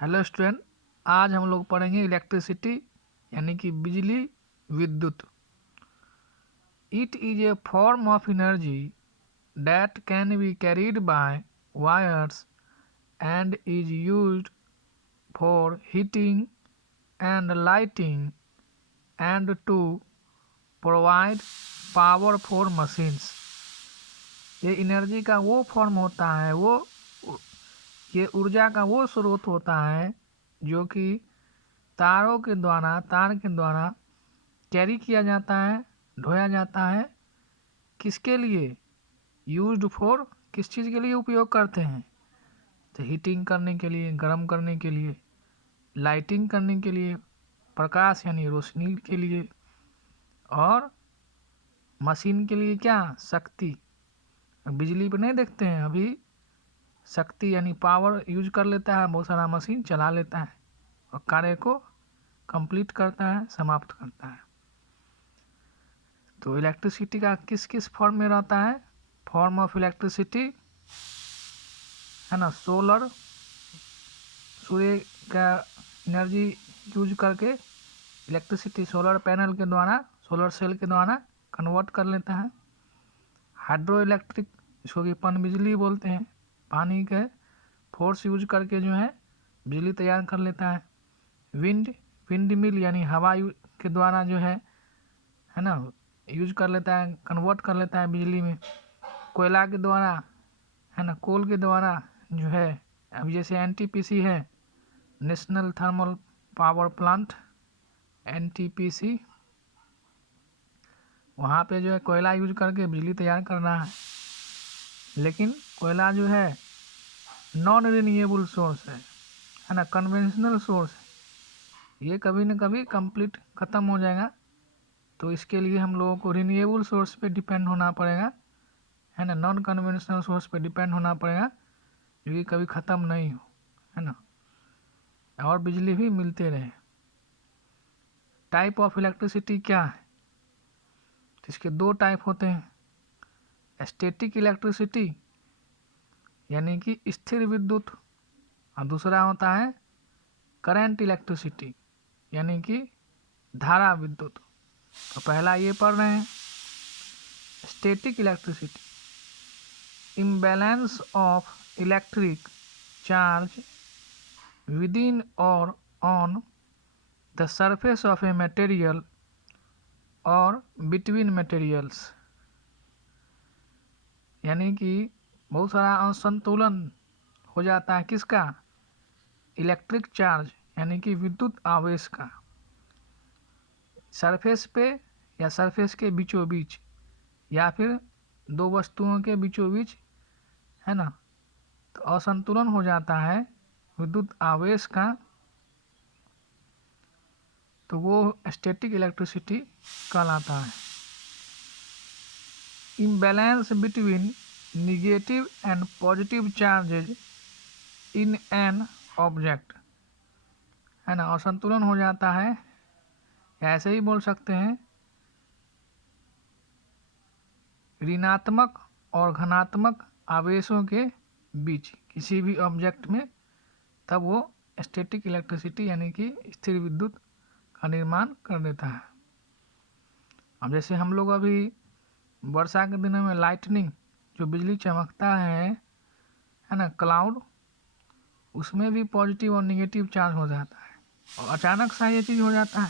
Hello student, आज हम लोग पढ़ेंगे इलेक्ट्रिसिटी यानी कि बिजली विद्युत। It is a form of energy that can be carried by wires and is used for heating and lighting and to provide power for machines. ये energy का वो फॉर्म होता है, ये ऊर्जा का वो स्रोत होता है जो कि तार के द्वारा कैरी किया जाता है, ढोया जाता है। किसके लिए? यूज्ड फॉर, किस चीज़ के लिए उपयोग करते हैं? तो हीटिंग करने के लिए, गर्म करने के लिए, लाइटिंग करने के लिए, प्रकाश यानी रोशनी के लिए, और मशीन के लिए क्या? शक्ति। बिजली पर नहीं देखते हैं अभी, शक्ति यानी पावर यूज कर लेता है, बहुत सारा मशीन चला लेता है और कार्य को कंप्लीट करता है, समाप्त करता है। तो इलेक्ट्रिसिटी का किस किस फॉर्म में रहता है? फॉर्म ऑफ इलेक्ट्रिसिटी है ना, सोलर, सूर्य का एनर्जी यूज करके इलेक्ट्रिसिटी सोलर पैनल के द्वारा, सोलर सेल के द्वारा कन्वर्ट कर लेता है। हाइड्रो इलेक्ट्रिक, इसको कि पन बिजली बोलते हैं, पानी के फोर्स यूज करके जो है बिजली तैयार कर लेता है। विंड मिल यानी हवा के द्वारा जो है ना, यूज कर लेता है, कन्वर्ट कर लेता है बिजली में। कोयला के द्वारा है ना, कोल के द्वारा जो है, अब जैसे एनटीपीसी है, national thermal power plant, NTPC, वहाँ पे जो है कोयला यूज करके बिजली तैयार कर रहा है। लेकिन कोयला जो है नॉन रिन्यूएबल सोर्स है ना, कन्वेंशनल सोर्स है, ये कभी न कभी कंप्लीट ख़त्म हो जाएगा। तो इसके लिए हम लोगों को रिन्यूएबल सोर्स पे डिपेंड होना पड़ेगा, है ना, नॉन कन्वेंशनल सोर्स पे डिपेंड होना पड़ेगा, जो कि कभी ख़त्म नहीं हो, है ना, और बिजली भी मिलते रहे। टाइप ऑफ इलेक्ट्रिसिटी क्या है? तो इसके दो टाइप होते हैं। स्टैटिक इलेक्ट्रिसिटी यानी कि स्थिर विद्युत, और दूसरा होता है करंट इलेक्ट्रिसिटी यानी कि धारा विद्युत। तो पहला ये पढ़ रहे हैं, static electricity, imbalance of electric charge within or on the surface of a material or between materials, यानी कि बहुत सारा असंतुलन हो जाता है। किसका? इलेक्ट्रिक चार्ज यानी कि विद्युत आवेश का, सरफेस पे या सरफेस के बीचों बीच, या फिर दो वस्तुओं के बीचों बीच, है ना। तो असंतुलन हो जाता है विद्युत आवेश का, तो वो स्टैटिक इलेक्ट्रिसिटी कहलाता है। Imbalance between negative and positive charges in an object, है ना, असंतुलन हो जाता है, या ऐसे ही बोल सकते हैं ऋणात्मक और धनात्मक आवेशों के बीच किसी भी ऑब्जेक्ट में, तब वो स्टैटिक इलेक्ट्रिसिटी यानी कि स्थिर विद्युत का निर्माण कर देता है। अब जैसे हम लोग अभी वर्षा के दिनों में लाइटनिंग, जो बिजली चमकता है ना, क्लाउड, उसमें भी पॉजिटिव और नेगेटिव चार्ज हो जाता है, और अचानक सा ये चीज़ हो जाता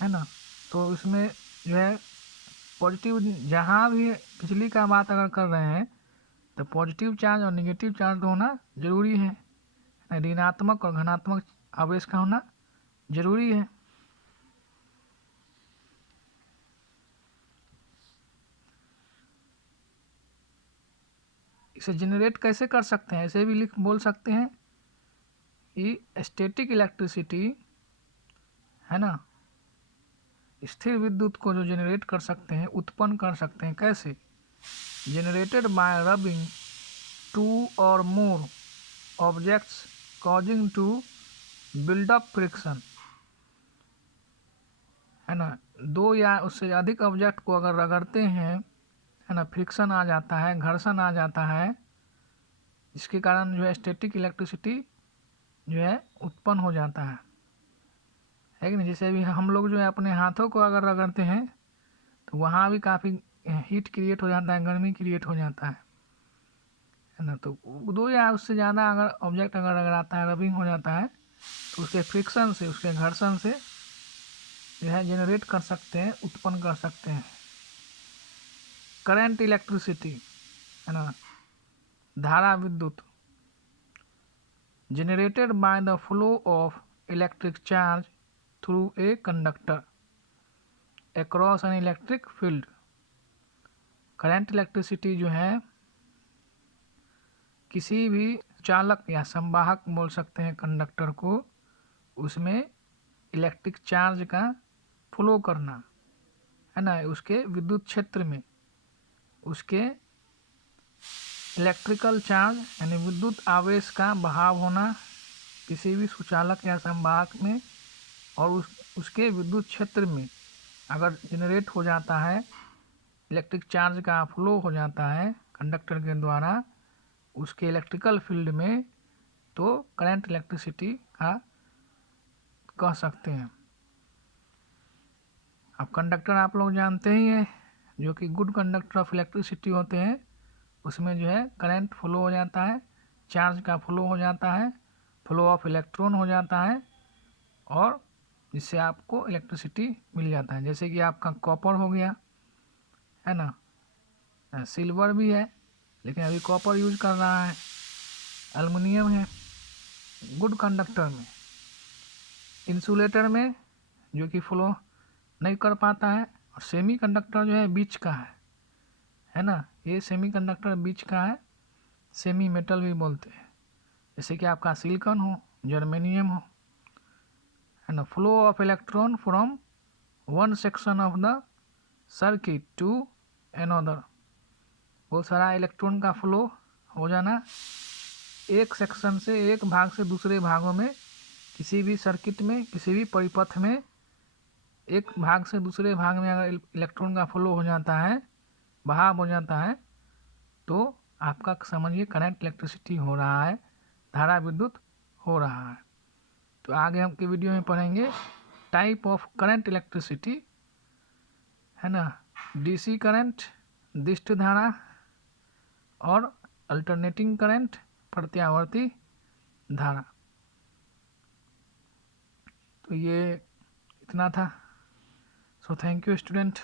है ना। तो उसमें जो है पॉजिटिव, जहाँ भी बिजली का बात अगर कर रहे हैं तो पॉजिटिव चार्ज और नेगेटिव चार्ज होना जरूरी है, ऋणात्मक और धनात्मक आवेश का होना जरूरी है। इसे जनरेट कैसे कर सकते हैं? ऐसे भी बोल सकते हैं कि स्टैटिक इलेक्ट्रिसिटी, है ना, स्थिर विद्युत को जो जनरेट कर सकते हैं, उत्पन्न कर सकते हैं। कैसे? Generated by rubbing two or more objects causing to build up friction, है ना, दो या उससे अधिक ऑब्जेक्ट को अगर रगड़ते हैं, है ना, फ्रिक्शन आ जाता है, घर्षण आ जाता है, जिसके कारण जो है स्टैटिक इलेक्ट्रिसिटी जो है उत्पन्न हो जाता है कि नहीं। जैसे अभी हम लोग जो है अपने हाथों को अगर रगड़ते हैं तो वहाँ भी काफ़ी हीट क्रिएट हो जाता है, गर्मी क्रिएट हो जाता है ना। तो दो या उससे ज़्यादा अगर ऑब्जेक्ट अगर रगड़ाता है, रबिंग हो जाता है, तो उसके फ्रिक्शन से, उसके घर्षण से जो है जनरेट कर सकते हैं, उत्पन्न कर सकते हैं करंट इलेक्ट्रिसिटी, है ना, धारा विद्युत, generated by the flow of electric charge through a conductor across an electric field। Current electricity जो है किसी भी चालक या संवाहक बोल सकते हैं कंडक्टर को, उसमें इलेक्ट्रिक चार्ज का फ्लो करना, है ना, उसके विद्युत क्षेत्र में उसके इलेक्ट्रिकल चार्ज यानी विद्युत आवेश का बहाव होना किसी भी सुचालक या संवाहक में, और उसके विद्युत क्षेत्र में अगर जनरेट हो जाता है, इलेक्ट्रिक चार्ज का फ्लो हो जाता है कंडक्टर के द्वारा उसके इलेक्ट्रिकल फील्ड में, तो करंट इलेक्ट्रिसिटी का कह सकते हैं। अब कंडक्टर आप लोग जानते ही हैं, जो कि गुड कंडक्टर ऑफ इलेक्ट्रिसिटी होते हैं, उसमें जो है करंट फ्लो हो जाता है, चार्ज का फ्लो हो जाता है, फ्लो ऑफ इलेक्ट्रॉन हो जाता है, और जिससे आपको इलेक्ट्रिसिटी मिल जाता है। जैसे कि आपका कॉपर हो गया, है ना, सिल्वर भी है लेकिन अभी कॉपर यूज कर रहा है, एल्युमिनियम है गुड कंडक्टर में। इंसुलेटर में जो कि फ्लो नहीं कर पाता है, और सेमी कंडक्टर जो है बीच का है ना, ये सेमी कंडक्टर बीच का है, सेमी मेटल भी बोलते हैं। जैसे कि आपका सिलिकॉन हो, जर्मेनियम हो, है ना। Flow of electron from one section of the circuit to another, बहुत सारा इलेक्ट्रॉन का फ्लो हो जाना एक सेक्शन से, एक भाग से दूसरे भागों में, किसी भी सर्किट में, किसी भी परिपथ में एक भाग से दूसरे भाग में अगर इलेक्ट्रॉन का फ्लो हो जाता है, बहाव हो जाता है, तो आपका समझिए करंट इलेक्ट्रिसिटी हो रहा है, धारा विद्युत हो रहा है। तो आगे हम के वीडियो में पढ़ेंगे टाइप ऑफ करंट इलेक्ट्रिसिटी, है ना, डीसी करंट, दिष्ट धारा, और अल्टरनेटिंग करंट, प्रत्यावर्ती धारा। तो ये इतना था। So thank you student.